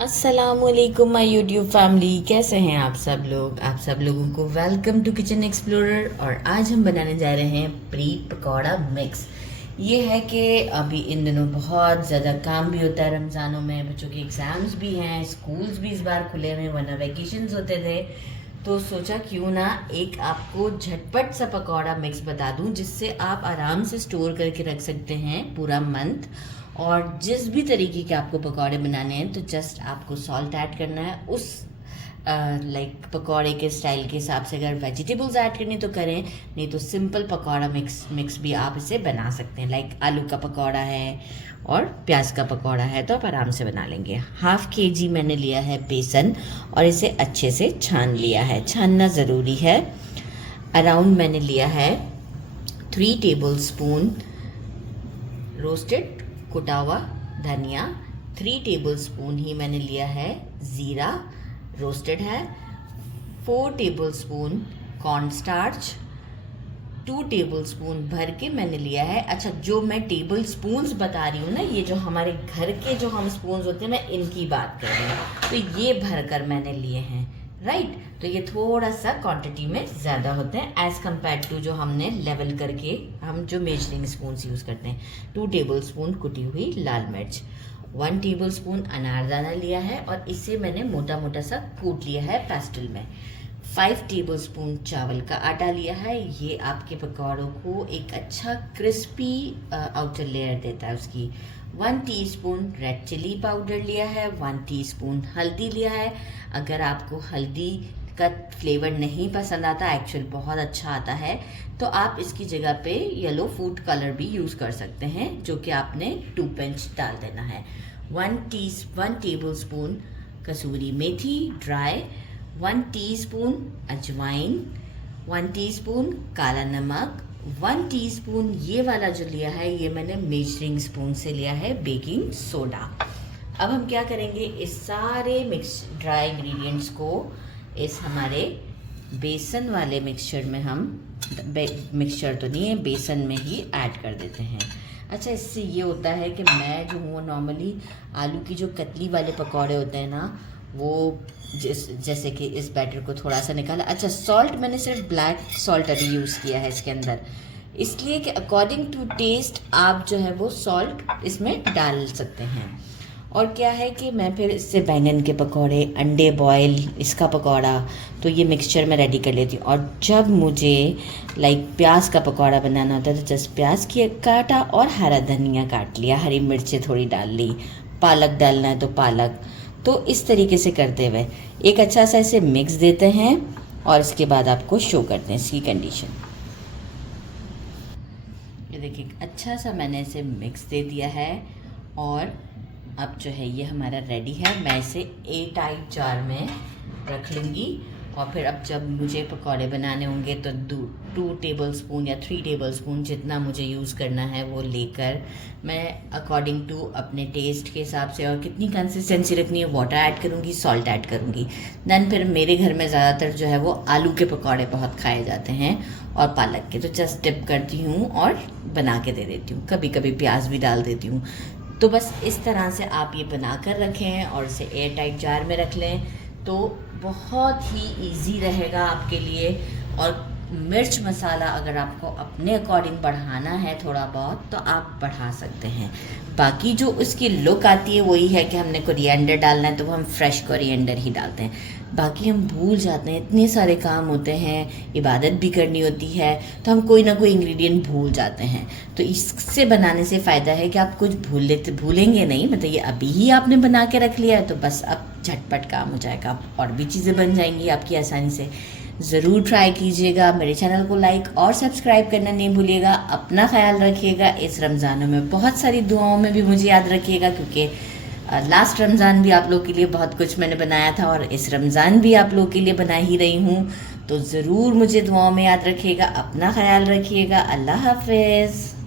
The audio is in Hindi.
अस्सलामुअलैकुम माय यूट्यूब फैमिली, कैसे हैं आप सब लोग। आप सब लोगों को वेलकम टू किचन एक्सप्लोरर। और आज हम बनाने जा रहे हैं प्री पकौड़ा मिक्स। ये है कि अभी इन दिनों बहुत ज़्यादा काम भी होता है, रमज़ानों में बच्चों के एग्ज़ाम्स भी हैं, स्कूल्स भी इस बार खुले हुए, वरना वेकेशंस होते थे। तो सोचा क्यों ना एक आपको झटपट सा पकौड़ा मिक्स बता दूं, जिससे आप आराम से स्टोर करके रख सकते हैं पूरा मंथ। और जिस भी तरीके के आपको पकौड़े बनाने हैं तो जस्ट आपको सॉल्ट ऐड करना है उस पकौड़े के स्टाइल के हिसाब से। अगर वेजिटेबल्स ऐड करनी तो करें, नहीं तो सिंपल पकौड़ा मिक्स भी आप इसे बना सकते हैं। आलू का पकौड़ा है और प्याज का पकौड़ा है तो आप आराम से बना लेंगे। 1/2 kg मैंने लिया है बेसन और इसे अच्छे से छान लिया है, छानना ज़रूरी है। अराउंड मैंने लिया है 3 टेबलस्पून रोस्टेड कुटा हुआ धनिया, 3 टेबलस्पून ही मैंने लिया है ज़ीरा रोस्टेड है, 4 टेबलस्पून कॉर्न स्टार्च, 2 टेबलस्पून भर के मैंने लिया है। अच्छा, जो मैं टेबल स्पून्स बता रही हूँ ना, ये जो हमारे घर के जो हम स्पून्स होते हैं, मैं इनकी बात कर रही हूँ। तो ये भर कर मैंने लिए हैं, राइट। तो ये थोड़ा सा क्वांटिटी में ज़्यादा होते हैं एज़ कम्पेयर टू जो हमने लेवल करके हम जो मेजरिंग स्पून्स यूज़ करते हैं। 2 टेबलस्पून कुटी हुई लाल मिर्च, 1 टेबलस्पून अनारदाना लिया है और इसे मैंने मोटा मोटा सा कूट लिया है पेस्टल में। 5 टेबलस्पून चावल का आटा लिया है। ये आपके पकौड़ों को एक अच्छा क्रिस्पी आउटर लेयर देता है उसकी। 1 टीस्पून रेड चिली पाउडर लिया है, 1 टीस्पून हल्दी लिया है। अगर आपको हल्दी का फ्लेवर नहीं पसंद आता, एक्चुअल बहुत अच्छा आता है, तो आप इसकी जगह पे येलो फूड कलर भी यूज़ कर सकते हैं, जो कि आपने 2 पिंच डाल देना है। 1 टेबलस्पून कसूरी मेथी ड्राई, 1 टीस्पून अजवाइन, 1 टीस्पून काला नमक, 1 टीस्पून ये वाला जो लिया है ये मैंने मेजरिंग स्पून से लिया है बेकिंग सोडा। अब हम क्या करेंगे, इस सारे मिक्स ड्राई इंग्रेडिएंट्स को इस हमारे बेसन वाले मिक्सचर में हम मिक्सचर तो नहीं है, बेसन में ही ऐड कर देते हैं। अच्छा, इससे ये होता है कि मैं जो हूँ नॉर्मली आलू की जो कतली वाले पकौड़े होते हैं ना, वो जैसे कि इस बैटर को थोड़ा सा निकाला। अच्छा, सॉल्ट मैंने सिर्फ ब्लैक सॉल्ट अभी यूज़ किया है इसके अंदर, इसलिए कि अकॉर्डिंग टू टेस्ट आप जो है वो सॉल्ट इसमें डाल सकते हैं। और क्या है कि मैं फिर इससे बैंगन के पकौड़े, अंडे बॉयल, इसका पकौड़ा, तो ये मिक्सचर में रेडी कर लेती हूँ। और जब मुझे प्याज का पकौड़ा बनाना होता है तो जस्ट प्याज की काटा और हरा धनिया काट लिया, हरी मिर्चें थोड़ी डाल ली, पालक डालना है तो पालक। तो इस तरीके से करते हुए एक अच्छा सा इसे मिक्स देते हैं और इसके बाद आपको शो करते हैं इसकी कंडीशन। ये देखिए, अच्छा सा मैंने इसे मिक्स दे दिया है और अब जो है ये हमारा रेडी है। मैं इसे एयर टाइट जार में रख लूँगी और फिर अब जब मुझे पकौड़े बनाने होंगे तो 2 टेबलस्पून या 3 टेबलस्पून जितना मुझे यूज़ करना है वो लेकर मैं अकॉर्डिंग टू अपने टेस्ट के हिसाब से और कितनी कंसिस्टेंसी रखनी है वाटर ऐड करूँगी, सॉल्ट ऐड करूँगी। देन फिर मेरे घर में ज़्यादातर जो है वो आलू के पकौड़े बहुत खाए जाते हैं और पालक के, तो जस्ट डिप करती हूँ और बना के दे देती हूँ। कभी कभी प्याज भी डाल देती हूँ। तो बस इस तरह से आप ये बना कर रखें और इसे एयर टाइट जार में रख लें तो बहुत ही इजी रहेगा आपके लिए। और मिर्च मसाला अगर आपको अपने अकॉर्डिंग बढ़ाना है थोड़ा बहुत तो आप बढ़ा सकते हैं। बाकी जो उसकी लुक आती है वही है कि हमने कोरिएंडर डालना है तो हम फ्रेश कोरिएंडर ही डालते हैं। बाकी हम भूल जाते हैं, इतने सारे काम होते हैं, इबादत भी करनी होती है, तो हम कोई ना कोई इंग्रेडिएंट भूल जाते हैं। तो इससे बनाने से फ़ायदा है कि आप कुछ भूलेंगे नहीं, मतलब ये अभी ही आपने बना के रख लिया है तो बस अब झटपट काम हो जाएगा और भी चीज़ें बन जाएंगी आपकी आसानी से। ज़रूर ट्राई कीजिएगा। मेरे चैनल को लाइक और सब्सक्राइब करना नहीं भूलिएगा। अपना ख्याल रखिएगा। इस रमज़ानों में बहुत सारी दुआओं में भी मुझे याद रखिएगा, क्योंकि लास्ट रमज़ान भी आप लोग के लिए बहुत कुछ मैंने बनाया था और इस रमज़ान भी आप लोग के लिए बना ही रही हूँ। तो ज़रूर मुझे दुआओं में याद रखिएगा। अपना ख्याल रखिएगा। अल्लाह हाफ़िज़।